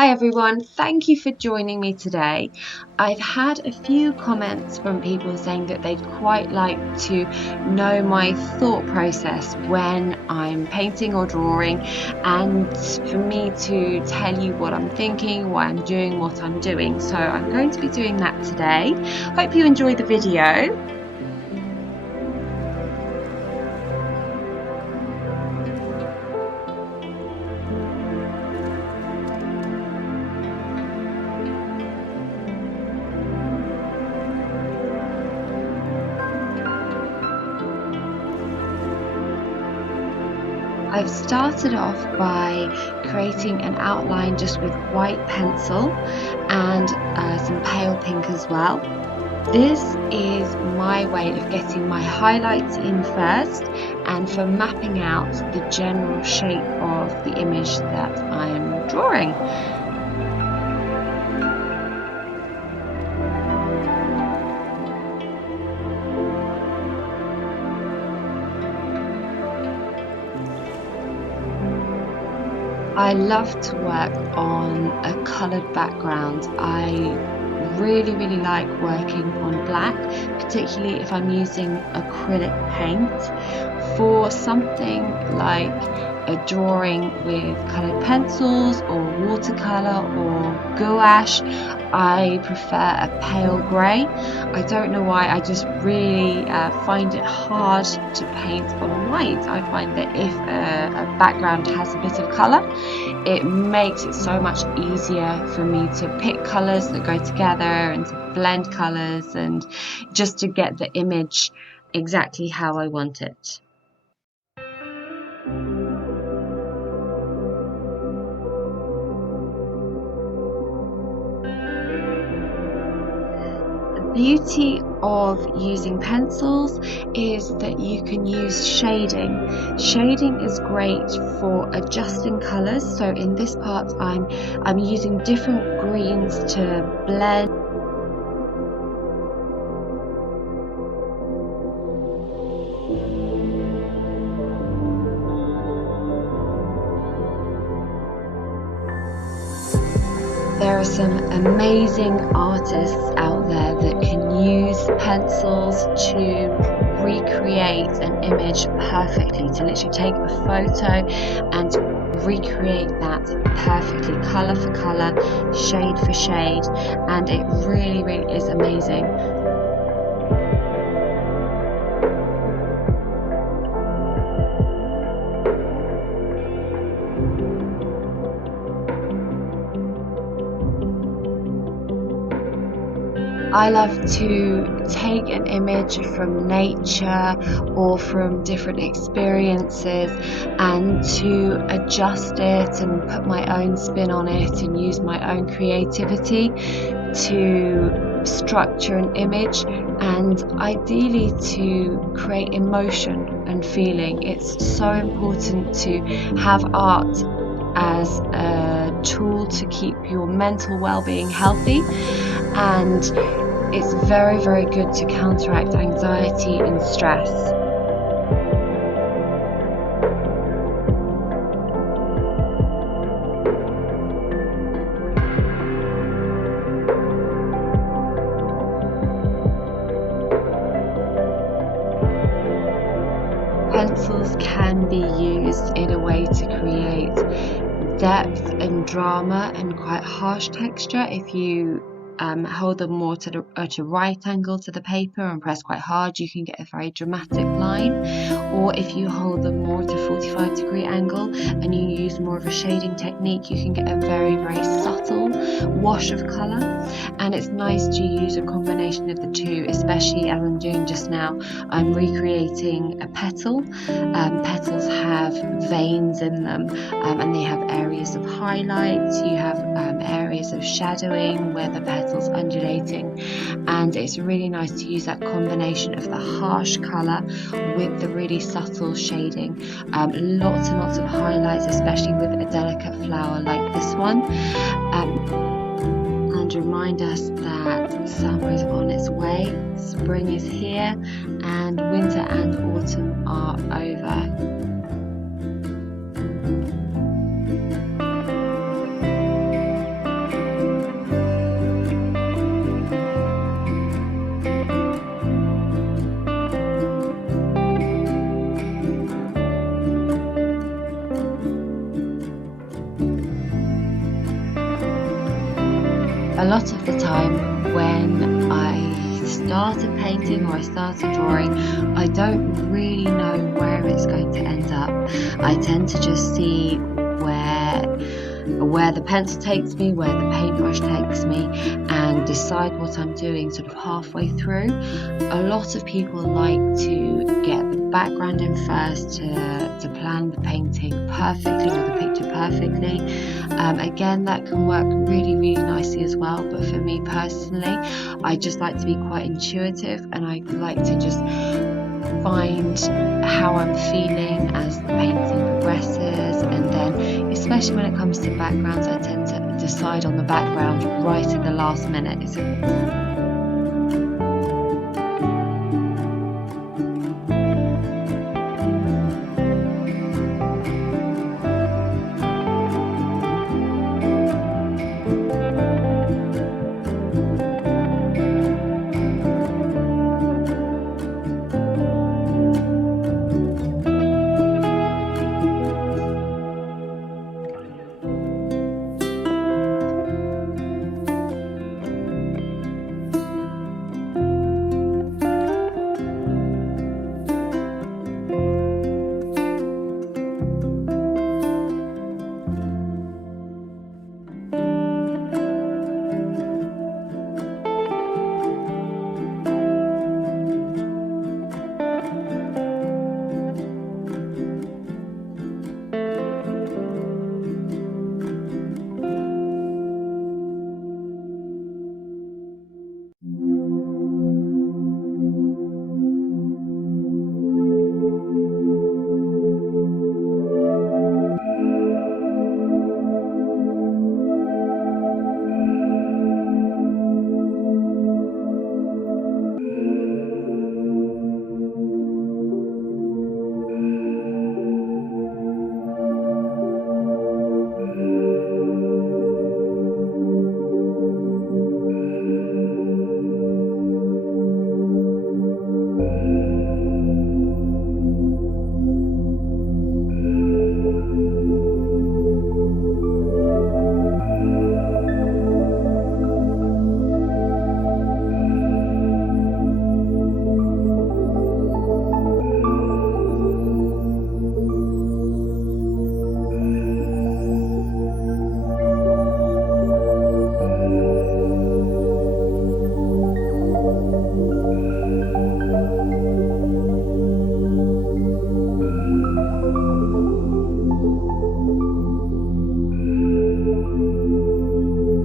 Hi everyone, thank you for joining me today. I've had a few comments from people saying that they'd quite like to know my thought process when I'm painting or drawing, and for me to tell you what I'm thinking, why I'm doing what I'm doing. So I'm going to be doing that today. Hope you enjoy the video. I've started off by creating an outline just with white pencil and some pale pink as well. This is my way of getting my highlights in first and for mapping out the general shape of the image that I'm drawing. I love to work on a coloured background. I really like working on black, particularly if I'm using acrylic paint. For something like a drawing with coloured pencils or watercolour or gouache, I prefer a pale grey. I don't know why, I just really find it hard to paint on white. I find that if a background has a bit of colour, it makes it so much easier for me to pick colours that go together and to blend colours and just to get the image exactly how I want it. The beauty of using pencils is that you can use shading. Shading is great for adjusting colours. So in this part I'm using different greens to blend. There are some amazing artists out there that can use pencils to recreate an image perfectly, to literally take a photo and recreate that perfectly, colour for colour, shade for shade, and it really is amazing. I love to take an image from nature or from different experiences and to adjust it and put my own spin on it and use my own creativity to structure an image and ideally to create emotion and feeling. It's so important to have art as a tool to keep your mental well-being healthy, and it's very good to counteract anxiety and stress. Pencils can be used in a way to create depth and drama and quite harsh texture. If you hold them more at a right angle to the paper and press quite hard, you can get a very dramatic line. Or if you hold them more at a 45-degree angle and you use more of a shading technique, you can get a very subtle wash of colour. And it's nice to use a combination of the two, especially as I'm doing just now. I'm recreating a petal. Petals have veins in them and they have areas of highlights. You have areas of shadowing where the petals undulating, and it's really nice to use that combination of the harsh colour with the really subtle shading. Lots and lots of highlights, especially with a delicate flower like this one. And remind us that summer is on its way, spring is here, and winter and autumn are over. a lot of the time when I start a painting or I start a drawing, I don't really know where it's going to end up. I tend to just see where the pencil takes me, where the paintbrush takes me, and decide what I'm doing sort of halfway through. A lot of people like to get the background in first to plan the painting perfectly or the picture perfectly. Again, that can work really, really nicely as well, but for me personally, I just like to be quite intuitive, and I like to just find how I'm feeling as the painting progresses, and then especially when it comes to backgrounds, I tend to decide on the background right at the last minute.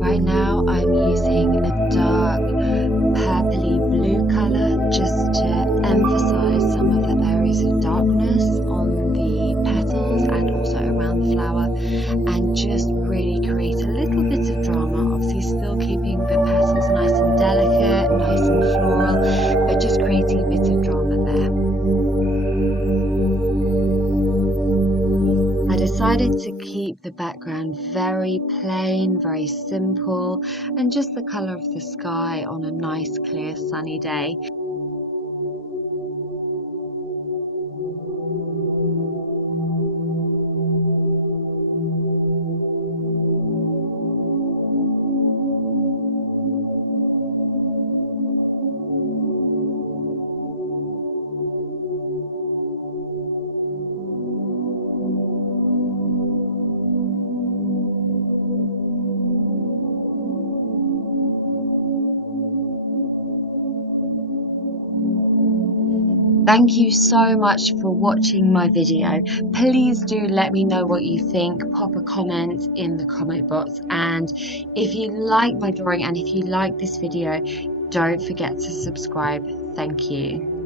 Right now I'm using a dark purpley blue colour just to emphasise some of the areas of darkness on the petals and also around the flower, and just really create a little bit of drama, obviously still keeping the petals nice and delicate, nice and floral, but just creating a bit of drama there. I decided to keep the background very plain, very simple, and just the colour of the sky on a nice, clear, sunny day. Thank you so much for watching my video. Please do let me know what you think. Pop a comment in the comment box, and if you like my drawing and if you like this video, don't forget to subscribe. Thank you.